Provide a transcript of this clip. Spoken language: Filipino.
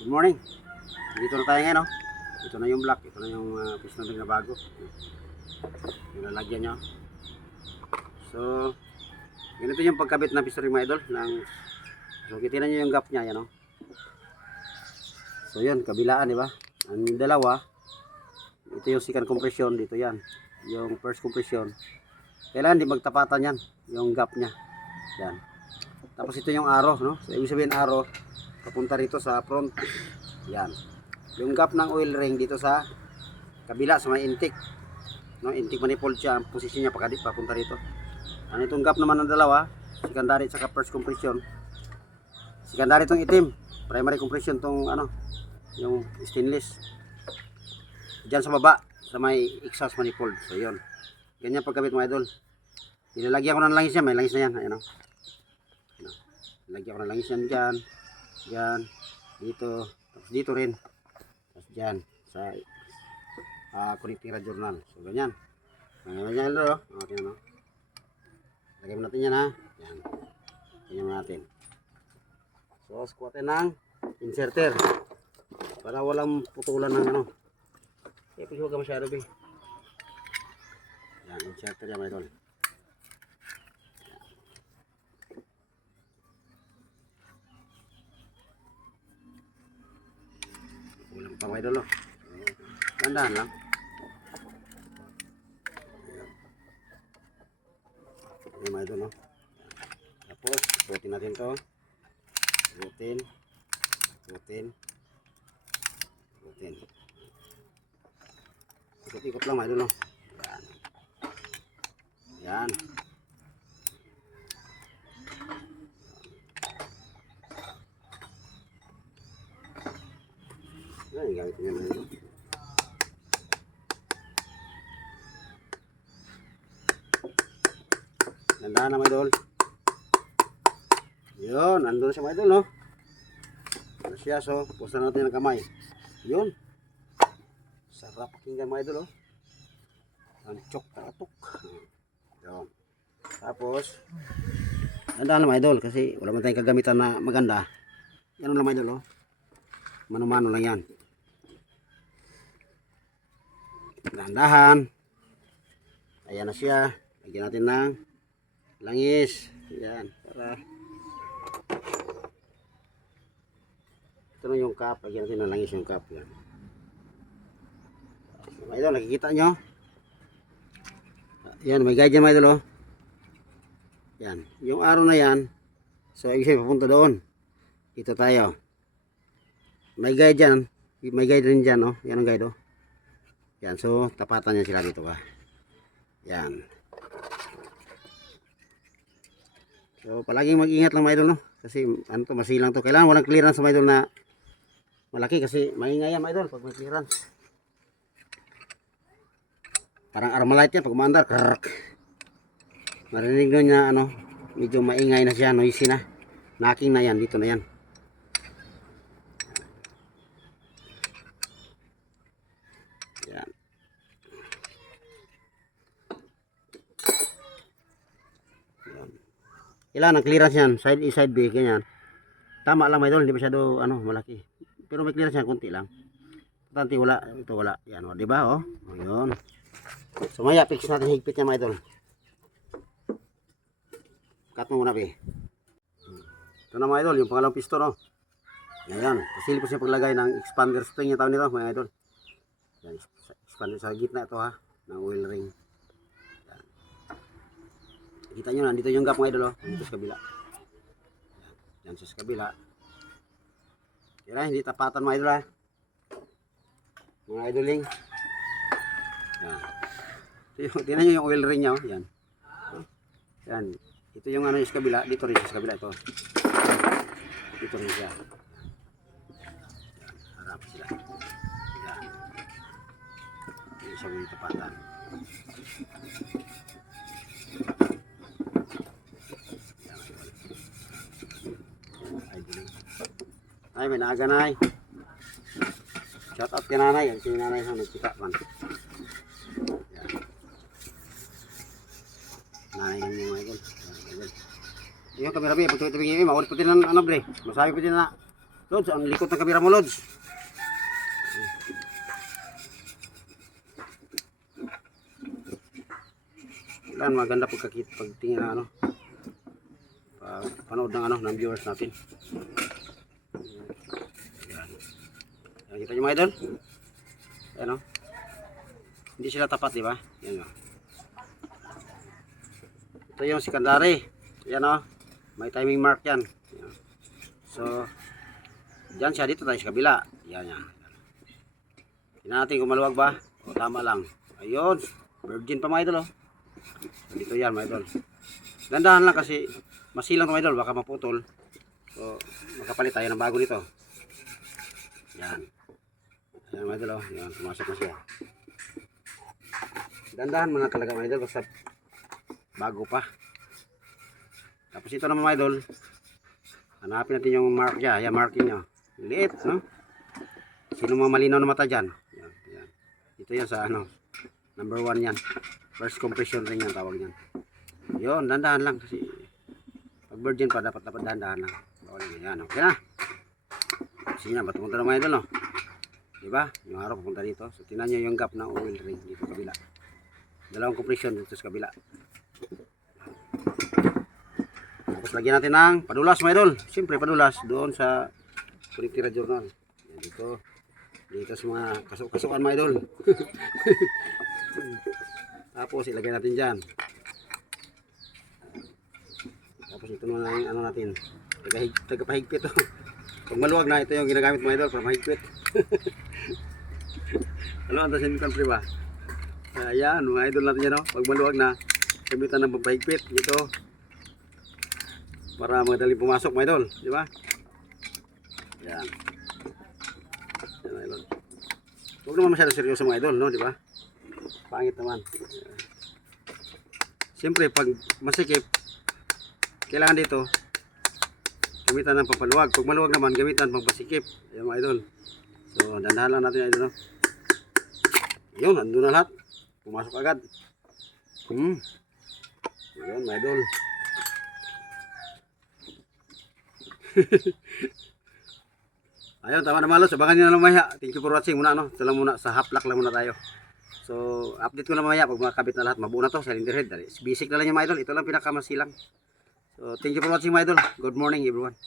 Good morning. Dito na tayo ngayon, no? Ito na yung block. Ito na yung piston ring na bago. Yung lalagyan nyo. So, ganito yung pagkabit ng piston ring, mga idol. So, kitinan nyo yung gap niya, yan, no? So, yun, kabilaan, di ba? Ang dalawa, ito yung second compression, dito yan. Yung first compression. Kailangan di magtapatan yan, yung gap niya. Yan. Tapos ito yung arrow, no? So, ibig sabihin arrow, papunta rito sa front. Yan. Yung gap ng oil ring dito sa kabila sa may intake. No, intake manifold siya, ang position niya papunta rito. Ano itong gap naman ng dalawa, secondary at first compression. Secondary itong itim, primary compression tong ano, yung stainless. Diyan sa baba, sa may exhaust manifold. So yun. Ganyan pagkabit mga idol. Nilalagyan ko ng langis yan, may langis na yan. Ayan o. Nilalagyan ko ng langis yan dyan. Yan, dito, tapos dito rin, tapos dyan sa connecting rod journal. So ganyan, ganyan ito, okay, no? Lagyan mo natin yan, ha. Yan, ganyan mo natin. So squatin ng inserter para walang putulan ng ano. Eh, huwag ka masyado, be. Yan, inserter yan, mga idol. Walang pa, mga idol, no? Tandaan lang. Ayan, mga idol, no? Tapos, ikutin natin to. Ikutin. Ikot-ikot lang, mga idol, no? Yan. Yan, gamit nyo na yun. Nandahan na, mga idol. Yun, andun siya, mga idol, no? Ano siya, so, pusta natin ang kamay. Yun. Sarap pakinggan, mga idol, oh. Anchok, tatok. Yun. Tapos, nandahan na, mga idol, kasi wala man tayong kagamitan na maganda. Yan lang, mga idol, oh. Mano-mano lang yan. Dahan-dahan. Ayan na siya. Lagyan natin ng langis. Ayan. Para ito na yung cup. Lagyan natin ng langis yung cup. Ayan. So, idol, nakikita nyo. Ayan, may guide yan, mga idol, oh. Ayan. Yung arrow na yan. So, ibig sabihin papunta doon. Dito tayo. May guide yan. May guide rin dyan, oh. Yan ang guide, oh. Yan, so tapatan niya sila dito, ka. Yan. So palaging mag-ingat lang, mga idol, no? Kasi ano to, masilang to. Kailangan walang clearance sa mga idol na malaki kasi maingay yan, mga idol, pag may clearance. Parang Armalite yan pag umaandar. Marinig nyo niya, ano, medyo maingay na siya, noisy na. Knocking na yan, dito na yan. Yan. Kailangan ng clearance yan, side A, side B, ganyan. Tama lang, mga idol, hindi masyado ano, malaki. Pero may clearance yan, konti lang. Importante wala, ito wala. Yan, o, di ba, oh? O, yun. So maya, fix natin higpit niya, mga idol. Cut mo muna, be. Ito na, mga idol, yung pangalawang piston, oh. Yan, pasilip ko siya paglagay ng expander spring yung tawag nito, mga idol. Yan, expander sa gitna ito, ha, ng oil ring. Yan. Kita nyo, nandito yung gap, mga idol, oh. Dito sa kabila. Yan, sa kabila. Kaya hindi tapatan, mga idol, ha. Mga idoling. Yan. Tingnan nyo yung oil ring nya, oh. Yan. Yan. Ito yung ano sa kabila, dito rin sa kabila ito. Dito rin siya. Harap sila. Yan. Hindi siya may tapatan. Ay, may naaga na ay. Shout out kay nanay. Yan si nanay sa nagkita man. Yan. Nanay yan yung mga idol. Yung kamera be, pagtuloy-tuloy ngayon, maulit pati ng ano bre. Masabi pati na Lods, ang likot ng kamera mo, Lods. Yan, maganda pagtingin na ano. Panood ng ano ng viewers natin. Yan. Yan, kita niyo mga idol? Ayan o. Hindi sila tapat, di ba? Yan o. Ito yung secondary. Yan o. May timing mark yan. Yan. So, dyan siya, dito tayo sa kabila. Yan yan. Tingnan natin kung maluwag ba. O tama lang. Ayun. Virgin pa mga idol o. So, dito yan mga idol. Dandahan lang kasi masilang mga idol, baka maputol. So, makapalit tayo ng bago nito. Yan. Yan mga idol, oh. Yan, pumasok na siya. Dandahan muna talaga mga idol, basta bago pa. Tapos ito naman mga idol, hanapin natin yung mark niya. Yan, marking niya. Liit, no? Sino mga malinaw na mata dyan? Yan, yan. Ito yan sa ano, number 1 yan. First compression ring yan tawag yan. Yun, dandahan lang kasi pag virgin pa dapat dandahan lang. Bawal yan, okay na. Kasi nga, ba't pumunta na mga idol, no? Diba? Yung araw pupunta dito. So, tingnan nyo yung gap ng oil ring dito sa kabila. Dalawang compression dito sa kabila. Tapos lagyan natin ng padulas mga idol. Siyempre padulas doon sa Kunitira Journal. Yan, dito. Dito sa mga kasukan mga idol. Tapos ilagay natin dyan. Tapos ito naman yung ano natin. Tagapahigpit. Pag maluwag na, ito yung ginagamit mga idol para mahigpit. Alam ang tasin country ba? Ayan, mga idol natin yan. Pag maluwag na, gamitan ng pagpahigpit. Ito. Para madali pumasok mga idol. Di ba? Ayan. Ayan mga idol. Huwag naman masyado seryoso mga idol, no? Di ba? Pangit naman. Siyempre, pag masikip, kailangan dito, gamitan ng pampaluwag. Pag maluwag naman, gamitan pang pasikip. Ayan mga idol. So, dandahan lang natin idol, no? Yun, andun na lahat. Pumasok agad. Ayan mga idol. Ayun, tama na malos. Abangan nyo na lang maya. Thank you for watching muna, no? Ito lang muna, sa half-lock lang muna tayo. So, update ko na mamaya pag makakabit na lahat. Mabuo na to, cylinder head. Basic na lang yung mga idol. Ito lang pinakamasilang. So, thank you for watching mga idol. Good morning everyone.